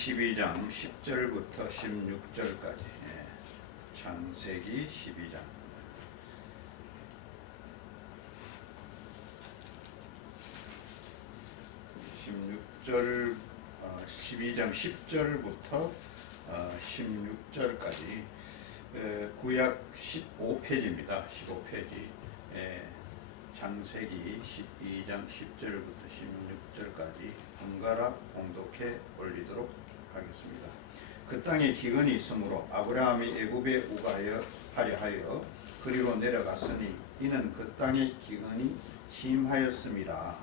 12장 10절부터 16절까지. 창세기 12장. 12장 10절부터 16절까지 구약 15페이지입니다. 15페이지. 창세기 12장 10절부터 16절까지 번갈아 봉독해 올리도록 하겠습니다. 그 땅에 기근이 있으므로 아브라함이 애굽에 우가하여 하여 그리로 내려갔으니 이는 그 땅에 기근이 심하였습니다.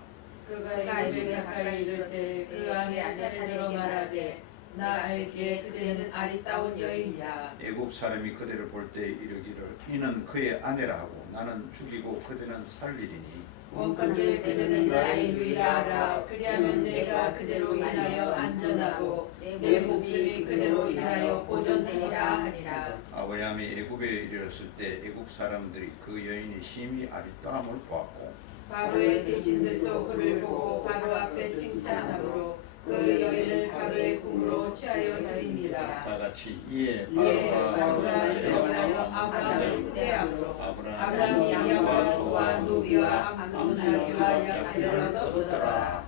그가 애굽에 가까이 이를 때 그 안에 사내들어 말하되 나 알기에 그대는 아리따운 여인이라. 애굽 사람이 그대를 볼 때 이르기를 이는 그의 아내라 하고 나는 죽이고 그대는 살리리니 원컨대 그대는 나의 유일하라. 그리하면 내가 그대로 인하여 안전하고 내 목숨이 그대로 인하여 보존되리라 하니라. 아브라함이 애굽에 이르렀을 때 애굽 사람들이 그 여인이 심히 아리따움을 보았고 바로의 대신들도 그를 보고 바로 앞에 칭찬함으로 그 여인을 바로의 궁으로 취하여 여인이라. 다 같이 이에 바로가 일어나여 아브라함을 후대함으로 아브라함이 양과 소와 노비와 암송나귀와 약하여 얻었더라.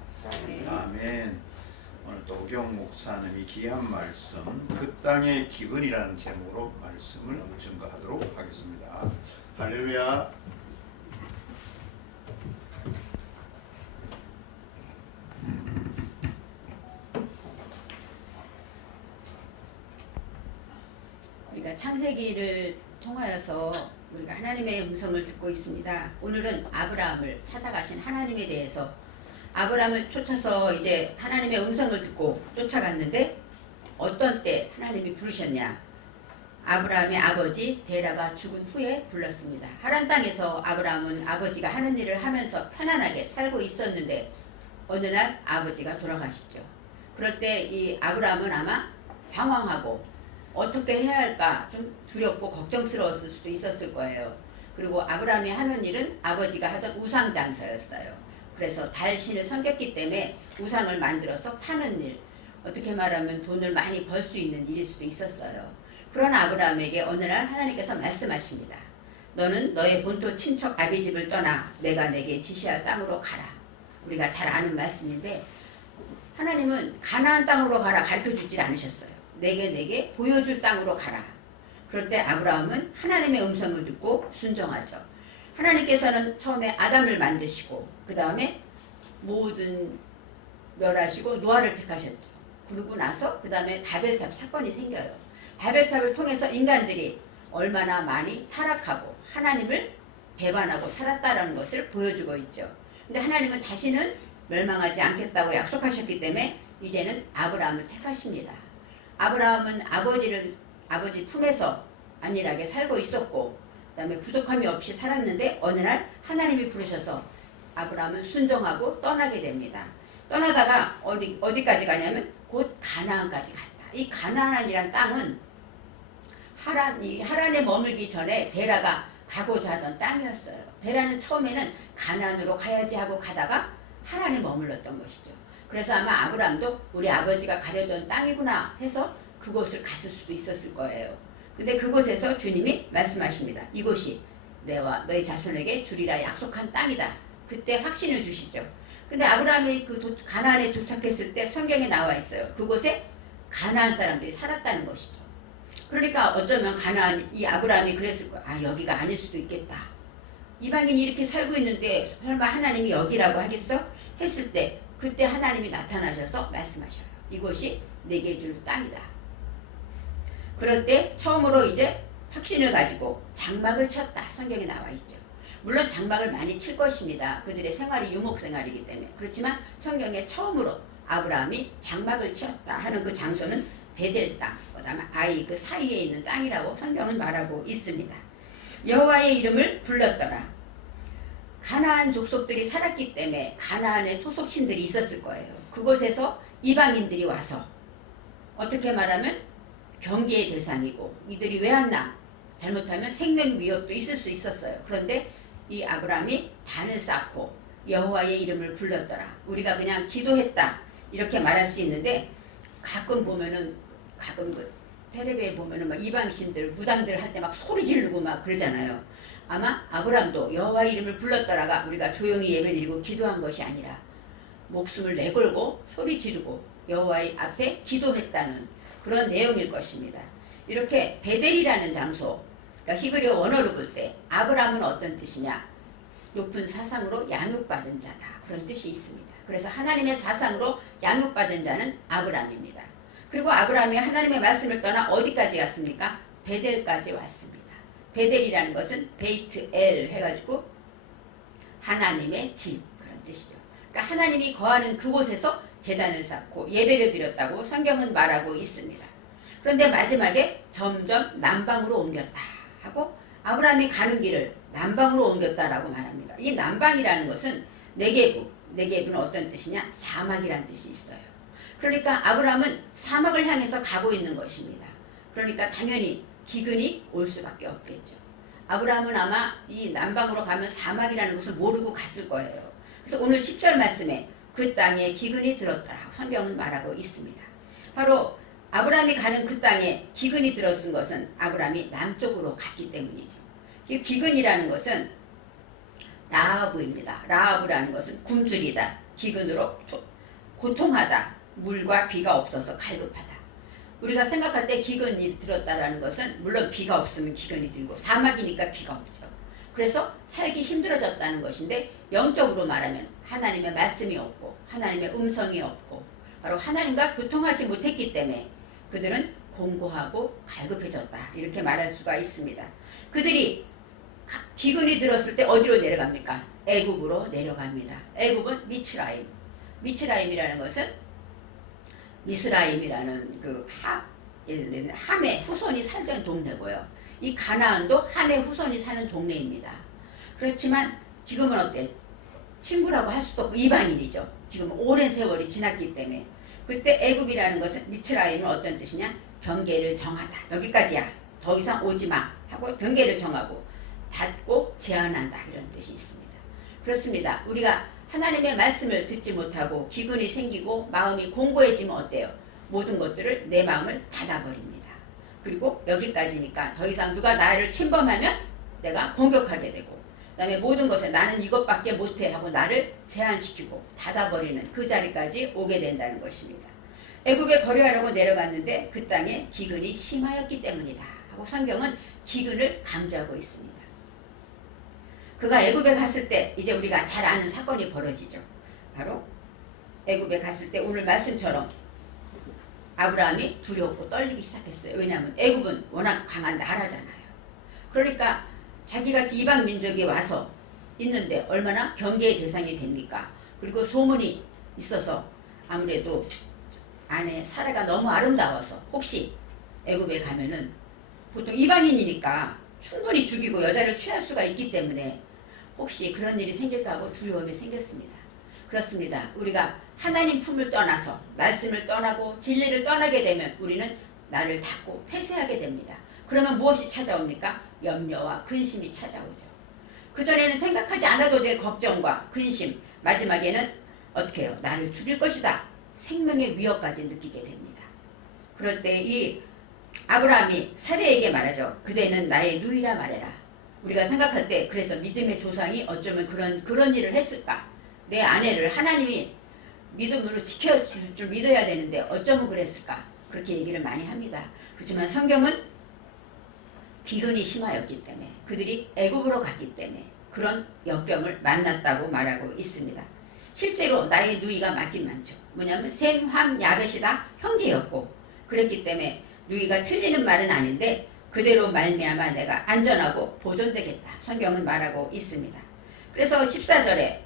아멘. 오늘 도경 목사님이 귀한 말씀 그 땅의 기근이라는 제목으로 말씀을 증거하도록 하겠습니다. 할렐루야. 우리가 창세기를 통하여서 우리가 하나님의 음성을 듣고 있습니다. 오늘은 아브라함을 찾아가신 하나님에 대해서 아브라함을 쫓아서 이제 하나님의 음성을 듣고 쫓아갔는데 어떤 때 하나님이 부르셨냐? 아브라함의 아버지 데라가 죽은 후에 불렀습니다. 하란 땅에서 아브라함은 아버지가 하는 일을 하면서 편안하게 살고 있었는데 어느 날 아버지가 돌아가시죠. 그럴 때 이 아브라함은 아마 방황하고 어떻게 해야 할까 좀 두렵고 걱정스러웠을 수도 있었을 거예요. 그리고 아브라함이 하는 일은 아버지가 하던 우상장사였어요. 그래서 달신을 섬겼기 때문에 우상을 만들어서 파는 일, 어떻게 말하면 돈을 많이 벌 수 있는 일일 수도 있었어요. 그런 아브라함에게 어느 날 하나님께서 말씀하십니다. 너는 너의 본토 친척 아비집을 떠나 내가 내게 지시할 땅으로 가라. 우리가 잘 아는 말씀인데 하나님은 가나안 땅으로 가라 가르쳐주질 않으셨어요. 내게 보여줄 땅으로 가라. 그럴 때 아브라함은 하나님의 음성을 듣고 순종하죠. 하나님께서는 처음에 아담을 만드시고 그 다음에 모든 멸하시고 노아를 택하셨죠. 그러고 나서 그 다음에 바벨탑 사건이 생겨요. 바벨탑을 통해서 인간들이 얼마나 많이 타락하고 하나님을 배반하고 살았다는 것을 보여주고 있죠. 근데 하나님은 다시는 멸망하지 않겠다고 약속하셨기 때문에 이제는 아브라함을 택하십니다. 아브라함은 아버지 품에서 안일하게 살고 있었고 그 다음에 부족함이 없이 살았는데 어느 날 하나님이 부르셔서 아브라함은 순종하고 떠나게 됩니다. 떠나다가 어디까지 가냐면 곧 가나안까지 갔다. 이 가나안이란 땅은 하란에 머물기 전에 데라가 가고자 하던 땅이었어요. 데라는 처음에는 가나안으로 가야지 하고 가다가 하란에 머물렀던 것이죠. 그래서 아마 아브라함도 우리 아버지가 가려던 땅이구나 해서 그곳을 갔을 수도 있었을 거예요. 근데 그곳에서 주님이 말씀하십니다. 이곳이 내와 너희 자손에게 주리라 약속한 땅이다. 그때 확신을 주시죠. 근데 아브라함이 가나안에 도착했을 때 성경에 나와 있어요. 그곳에 가나안 사람들이 살았다는 것이죠. 그러니까 어쩌면 이 아브라함이 그랬을 거야. 아, 여기가 아닐 수도 있겠다. 이방인이 이렇게 살고 있는데 설마 하나님이 여기라고 하겠어? 했을 때 그때 하나님이 나타나셔서 말씀하셔요. 이곳이 내게 줄 땅이다. 그럴 때 처음으로 이제 확신을 가지고 장막을 쳤다. 성경에 나와 있죠. 물론 장막을 많이 칠 것입니다. 그들의 생활이 유목생활이기 때문에. 그렇지만 성경에 처음으로 아브라함이 장막을 치었다 하는 그 장소는 베델 땅, 그다음에 아이 그 사이에 있는 땅이라고 성경은 말하고 있습니다. 여호와의 이름을 불렀더라. 가나안 족속들이 살았기 때문에 가나안에 토속신들이 있었을 거예요. 그곳에서 이방인들이 와서 어떻게 말하면 경계의 대상이고 이들이 왜 왔나? 잘못하면 생명 위협도 있을 수 있었어요. 그런데 이 아브라함이 단을 쌓고 여호와의 이름을 불렀더라. 우리가 그냥 기도했다 이렇게 말할 수 있는데 가끔 보면은 가끔 그 텔레비에 보면은 막 이방신들 무당들 할 때 막 소리 지르고 막 그러잖아요. 아마 아브람도 여호와 이름을 불렀더라가 우리가 조용히 예배드리고 기도한 것이 아니라 목숨을 내걸고 소리 지르고 여호와의 앞에 기도했다는 그런 내용일 것입니다. 이렇게 베델이라는 장소, 그러니까 히브리어 원어로 볼 때 아브람은 어떤 뜻이냐? 높은 사상으로 양육받은 자다. 그런 뜻이 있습니다. 그래서 하나님의 사상으로 양육받은 자는 아브람입니다. 그리고 아브람이 하나님의 말씀을 떠나 어디까지 갔습니까? 베델까지 왔습니다. 베델이라는 것은 베이트 엘 해가지고 하나님의 집 그런 뜻이죠. 그러니까 하나님이 거하는 그곳에서 제단을 쌓고 예배를 드렸다고 성경은 말하고 있습니다. 그런데 마지막에 점점 남방으로 옮겼다 하고 아브라함이 가는 길을 남방으로 옮겼다라고 말합니다. 이 남방이라는 것은 네게브는 어떤 뜻이냐? 사막이란 뜻이 있어요. 그러니까 아브라함은 사막을 향해서 가고 있는 것입니다. 그러니까 당연히 기근이 올 수밖에 없겠죠. 아브라함은 아마 이 남방으로 가면 사막이라는 것을 모르고 갔을 거예요. 그래서 오늘 10절 말씀에 그 땅에 기근이 들었다라고 성경은 말하고 있습니다. 바로 아브라함이 가는 그 땅에 기근이 들었은 것은 아브라함이 남쪽으로 갔기 때문이죠. 기근이라는 것은 라하브입니다. 라하브라는 것은 굶주리다, 기근으로 고통하다, 물과 비가 없어서 갈급하다. 우리가 생각할 때 기근이 들었다라는 것은 물론 비가 없으면 기근이 들고 사막이니까 비가 없죠. 그래서 살기 힘들어졌다는 것인데 영적으로 말하면 하나님의 말씀이 없고 하나님의 음성이 없고 바로 하나님과 교통하지 못했기 때문에 그들은 공고하고 갈급해졌다 이렇게 말할 수가 있습니다. 그들이 기근이 들었을 때 어디로 내려갑니까? 애굽으로 내려갑니다. 애굽은 미츠라임이라는 것은 미스라임이라는 그 함의 후손이 살던 동네고요. 이 가나안도 함의 후손이 사는 동네입니다. 그렇지만 지금은 어때? 친구라고 할 수도 없고 이방인이죠. 지금 오랜 세월이 지났기 때문에. 그때 애굽이라는 것은 미츠라임은 어떤 뜻이냐? 경계를 정하다. 여기까지야. 더 이상 오지마 하고 경계를 정하고 닫고 제한한다 이런 뜻이 있습니다. 그렇습니다. 우리가 하나님의 말씀을 듣지 못하고 기근이 생기고 마음이 공고해지면 어때요? 모든 것들을 내 마음을 닫아버립니다. 그리고 여기까지니까 더 이상 누가 나를 침범하면 내가 공격하게 되고 그 다음에 모든 것에 나는 이것밖에 못해 하고 나를 제한시키고 닫아버리는 그 자리까지 오게 된다는 것입니다. 애굽에 거류하려고 내려갔는데 그 땅에 기근이 심하였기 때문이다 하고 성경은 기근을 강조하고 있습니다. 그가 애굽에 갔을 때 이제 우리가 잘 아는 사건이 벌어지죠. 바로 애굽에 갔을 때 오늘 말씀처럼 아브라함이 두려웠고 떨리기 시작했어요. 왜냐하면 애굽은 워낙 강한 나라잖아요. 그러니까 자기같이 이방 민족이 와서 있는데 얼마나 경계의 대상이 됩니까? 그리고 소문이 있어서 아무래도 아내 사라가 너무 아름다워서 혹시 애굽에 가면은 보통 이방인이니까 충분히 죽이고 여자를 취할 수가 있기 때문에 혹시 그런 일이 생길까 하고 두려움이 생겼습니다. 그렇습니다. 우리가 하나님 품을 떠나서 말씀을 떠나고 진리를 떠나게 되면 우리는 나를 닫고 폐쇄하게 됩니다. 그러면 무엇이 찾아옵니까? 염려와 근심이 찾아오죠. 그전에는 생각하지 않아도 될 걱정과 근심, 마지막에는 어떻게 해요? 나를 죽일 것이다. 생명의 위협까지 느끼게 됩니다. 그럴 때 이 아브라함이 사례에게 말하죠. 그대는 나의 누이라 말해라. 우리가 생각할 때 그래서 믿음의 조상이 어쩌면 그런 일을 했을까? 내 아내를 하나님이 믿음으로 지켜줄 줄 믿어야 되는데 어쩌면 그랬을까? 그렇게 얘기를 많이 합니다. 그렇지만 성경은 기근이 심하였기 때문에 그들이 애굽으로 갔기 때문에 그런 역경을 만났다고 말하고 있습니다. 실제로 나의 누이가 맞긴 많죠. 뭐냐면 셈, 함, 야벳이 다 형제였고 그랬기 때문에 누이가 틀리는 말은 아닌데 그대로 말미암아 내가 안전하고 보존되겠다. 성경은 말하고 있습니다. 그래서 14절에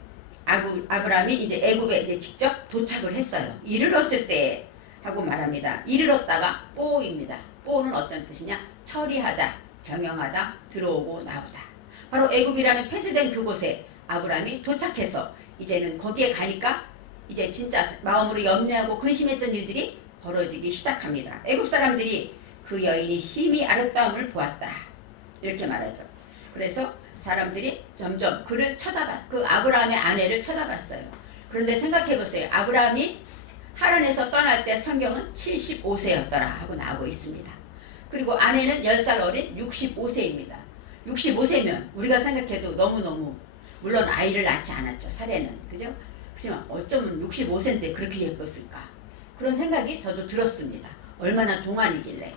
아브라함이 이제 애굽에 이제 직접 도착을 했어요. 이르렀을 때 하고 말합니다. 이르렀다가 뽀입니다. 뽀는 어떤 뜻이냐? 처리하다, 경영하다, 들어오고 나오다. 바로 애굽이라는 폐쇄된 그곳에 아브라함이 도착해서 이제는 거기에 가니까 이제 진짜 마음으로 염려하고 근심했던 일들이 벌어지기 시작합니다. 애굽 사람들이 그 여인이 심히 아름다움을 보았다. 이렇게 말하죠. 그래서 사람들이 점점 그 아브라함의 아내를 쳐다봤어요. 그런데 생각해 보세요. 아브라함이 하란에서 떠날 때 성경은 75세였더라 하고 나오고 있습니다. 그리고 아내는 10살 어린 65세입니다. 65세면 우리가 생각해도 너무너무, 물론 아이를 낳지 않았죠. 사례는. 그죠? 하지만 어쩌면 65세인데 그렇게 예뻤을까? 그런 생각이 저도 들었습니다. 얼마나 동안이길래.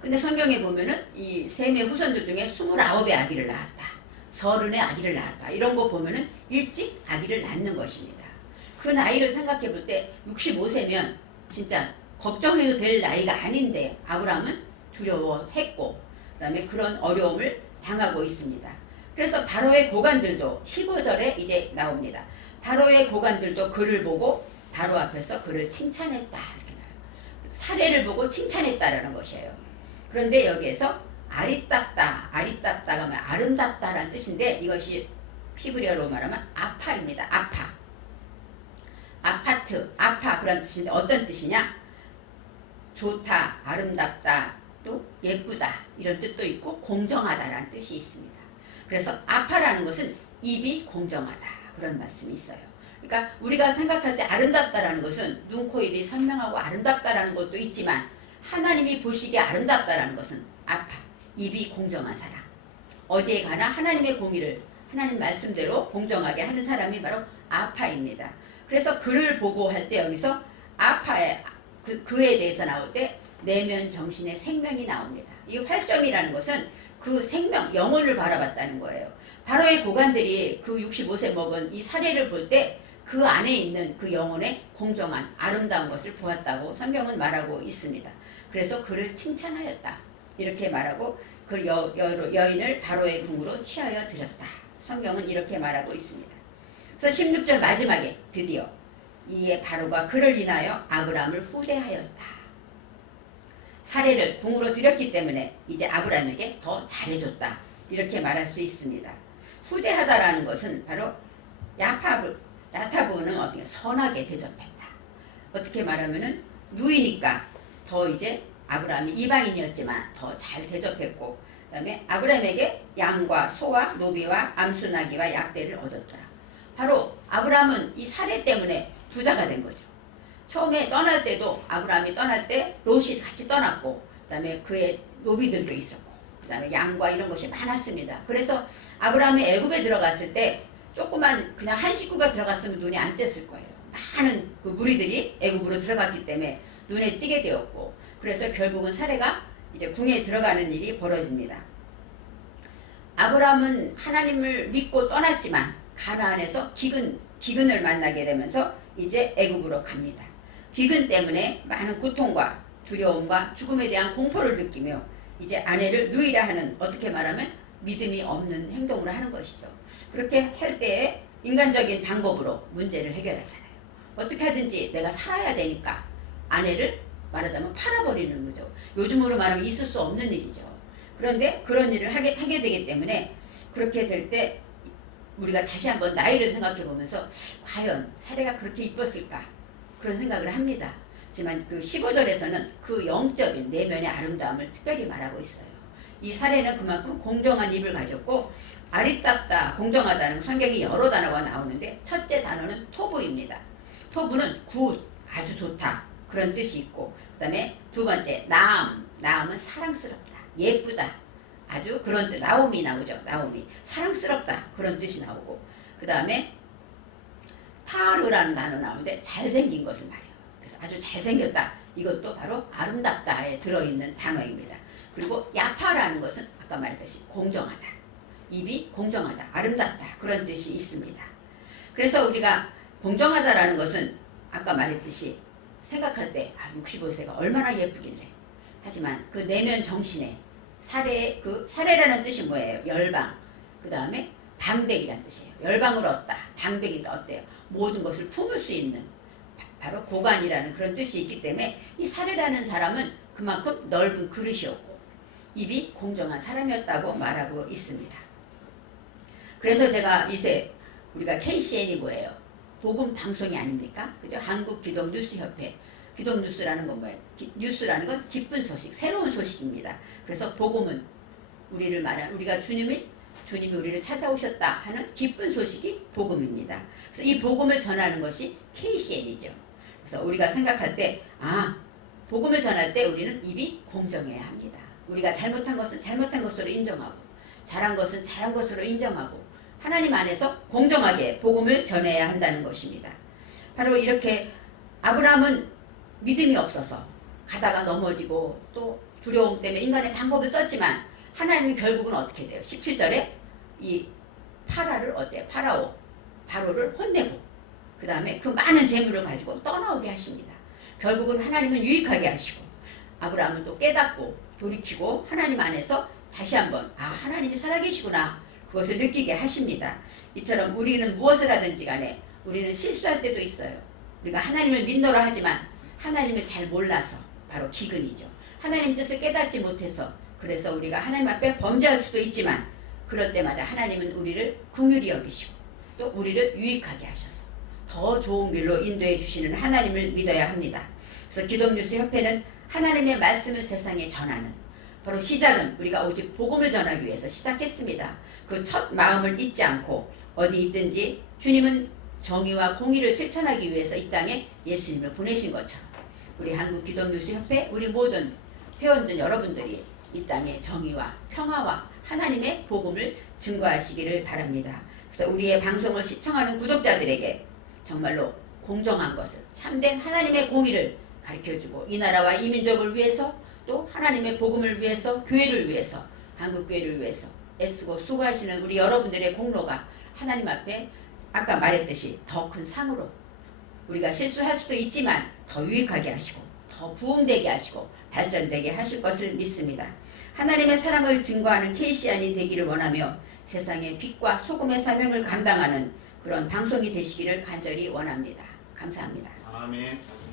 근데 성경에 보면은 이 셈의 후손들 중에 29의 아기를 낳았다, 30의 아기를 낳았다, 이런 거 보면은 일찍 아기를 낳는 것입니다. 그 나이를 생각해 볼 때 65세면 진짜 걱정해도 될 나이가 아닌데 아브라함은 두려워했고 그 다음에 그런 어려움을 당하고 있습니다. 그래서 바로의 고관들도 15절에 이제 나옵니다. 바로의 고관들도 그를 보고 바로 앞에서 그를 칭찬했다, 이렇게 나와요. 사례를 보고 칭찬했다라는 것이에요. 그런데 여기에서 아리답다, 아리답다가 뭐 아름답다라는 뜻인데 이것이 히브리어로 말하면 아파입니다. 아파. 아파트, 아파, 그런 뜻인데 어떤 뜻이냐? 좋다, 아름답다, 또 예쁘다, 이런 뜻도 있고 공정하다라는 뜻이 있습니다. 그래서 아파라는 것은 입이 공정하다, 그런 말씀이 있어요. 그러니까 우리가 생각할 때 아름답다라는 것은 눈, 코, 입이 선명하고 아름답다라는 것도 있지만 하나님이 보시기에 아름답다라는 것은 아파, 입이 공정한 사람, 어디에 가나 하나님의 공의를 하나님 말씀대로 공정하게 하는 사람이 바로 아파입니다. 그래서 그를 보고 할 때 여기서 아파의 그에 대해서 나올 때 내면 정신의 생명이 나옵니다. 이 활점이라는 것은 그 생명, 영혼을 바라봤다는 거예요. 바로의 고관들이 그 65세 먹은 이 사례를 볼 때 그 안에 있는 그 영혼의 공정한 아름다운 것을 보았다고 성경은 말하고 있습니다. 그래서 그를 칭찬하였다, 이렇게 말하고 그 여인을 바로의 궁으로 취하여 드렸다. 성경은 이렇게 말하고 있습니다. 그래서 16절 마지막에 드디어 이에 바로가 그를 인하여 아브라함을 후대하였다. 사례를 궁으로 드렸기 때문에 이제 아브라함에게 더 잘해줬다, 이렇게 말할 수 있습니다. 후대하다라는 것은 바로 야타브는 어떻게 선하게 대접했다. 어떻게 말하면은 누이니까 더 이제 아브라함이 이방인이었지만 더 잘 대접했고 그 다음에 아브라함에게 양과 소와 노비와 암수나기와 약대를 얻었더라. 바로 아브라함은 이 사례 때문에 부자가 된 거죠. 처음에 떠날 때도 아브라함이 떠날 때 롯이 같이 떠났고 그 다음에 그의 노비들도 있었고 그 다음에 양과 이런 것이 많았습니다. 그래서 아브라함이 애굽에 들어갔을 때 조그만 그냥 한 식구가 들어갔으면 눈이 안 띄었을 거예요. 많은 그 무리들이 애굽으로 들어갔기 때문에 눈에 띄게 되었고, 그래서 결국은 사례가 이제 궁에 들어가는 일이 벌어집니다. 아브라함은 하나님을 믿고 떠났지만 가나안에서 기근을 만나게 되면서 이제 애굽으로 갑니다. 기근 때문에 많은 고통과 두려움과 죽음에 대한 공포를 느끼며 이제 아내를 누이라 하는, 어떻게 말하면 믿음이 없는 행동을 하는 것이죠. 그렇게 할 때에 인간적인 방법으로 문제를 해결하잖아요. 어떻게 하든지 내가 살아야 되니까 아내를 말하자면 팔아버리는 거죠. 요즘으로 말하면 있을 수 없는 일이죠. 그런데 그런 일을 하게 되기 때문에 그렇게 될 때 우리가 다시 한번 나이를 생각해 보면서 과연 사례가 그렇게 이뻤을까, 그런 생각을 합니다. 하지만 그 15절에서는 그 영적인 내면의 아름다움을 특별히 말하고 있어요. 이 사례는 그만큼 공정한 입을 가졌고 아리답다, 공정하다는 성경이 여러 단어가 나오는데 첫째 단어는 토부입니다. 토부는 굿, 아주 좋다, 그런 뜻이 있고 그 다음에 두 번째 나음은 사랑스럽다, 예쁘다, 아주 그런 뜻, 나오미 나오죠. 나오미, 사랑스럽다, 그런 뜻이 나오고 그 다음에 타르라는 단어 나오는데 잘생긴 것을 말해요. 그래서 아주 잘생겼다, 이것도 바로 아름답다에 들어있는 단어입니다. 그리고 야파라는 것은 아까 말했듯이 공정하다, 입이 공정하다, 아름답다, 그런 뜻이 있습니다. 그래서 우리가 공정하다라는 것은 아까 말했듯이 생각할 때 65세가 얼마나 예쁘길래, 하지만 그 내면 정신에 사례라는 뜻이 뭐예요? 열방, 그 다음에 방백이란 뜻이에요. 열방을 얻다, 방백이니까 어때요? 모든 것을 품을 수 있는 바로 고관이라는 그런 뜻이 있기 때문에 이 사례라는 사람은 그만큼 넓은 그릇이었고 입이 공정한 사람이었다고 말하고 있습니다. 그래서 제가 이제 우리가 KCN이 뭐예요? 복음 방송이 아닙니까? 그죠? 한국기독뉴스협회. 기독뉴스라는 건 뭐예요? 뉴스라는 건 기쁜 소식, 새로운 소식입니다. 그래서 복음은 우리가 주님이 우리를 찾아오셨다 하는 기쁜 소식이 복음입니다. 그래서 이 복음을 전하는 것이 KCN이죠. 그래서 우리가 생각할 때 복음을 전할 때 우리는 입이 공정해야 합니다. 우리가 잘못한 것은 잘못한 것으로 인정하고 잘한 것은 잘한 것으로 인정하고 하나님 안에서 공정하게 복음을 전해야 한다는 것입니다. 바로 이렇게 아브라함은 믿음이 없어서 가다가 넘어지고 또 두려움 때문에 인간의 방법을 썼지만 하나님이 결국은 어떻게 돼요? 17절에 이 바로를 혼내고 그 다음에 그 많은 재물을 가지고 떠나오게 하십니다. 결국은 하나님은 유익하게 하시고 아브라함은 또 깨닫고 돌이키고 하나님 안에서 다시 한번 하나님이 살아계시구나 그것을 느끼게 하십니다. 이처럼 우리는 무엇을 하든지 간에 우리는 실수할 때도 있어요. 우리가 하나님을 믿노라 하지만 하나님을 잘 몰라서 바로 기근이죠. 하나님 뜻을 깨닫지 못해서 그래서 우리가 하나님 앞에 범죄할 수도 있지만 그럴 때마다 하나님은 우리를 긍휼히 여기시고 또 우리를 유익하게 하셔서 더 좋은 길로 인도해 주시는 하나님을 믿어야 합니다. 그래서 기독뉴스 협회는 하나님의 말씀을 세상에 전하는 바로 시작은 우리가 오직 복음을 전하기 위해서 시작했습니다. 그 첫 마음을 잊지 않고 어디 있든지 주님은 정의와 공의를 실천하기 위해서 이 땅에 예수님을 보내신 것처럼 우리 한국기독뉴스협회 우리 모든 회원들 여러분들이 이 땅에 정의와 평화와 하나님의 복음을 증거하시기를 바랍니다. 그래서 우리의 방송을 시청하는 구독자들에게 정말로 공정한 것을 참된 하나님의 공의를 가르쳐주고 이 나라와 이 민족을 위해서 또 하나님의 복음을 위해서 교회를 위해서 한국교회를 위해서 애쓰고 수고하시는 우리 여러분들의 공로가 하나님 앞에 아까 말했듯이 더 큰 상으로 우리가 실수할 수도 있지만 더 유익하게 하시고 더 부흥되게 하시고 발전되게 하실 것을 믿습니다. 하나님의 사랑을 증거하는 KCN이 되기를 원하며 세상의 빛과 소금의 사명을 감당하는 그런 방송이 되시기를 간절히 원합니다. 감사합니다. 아멘.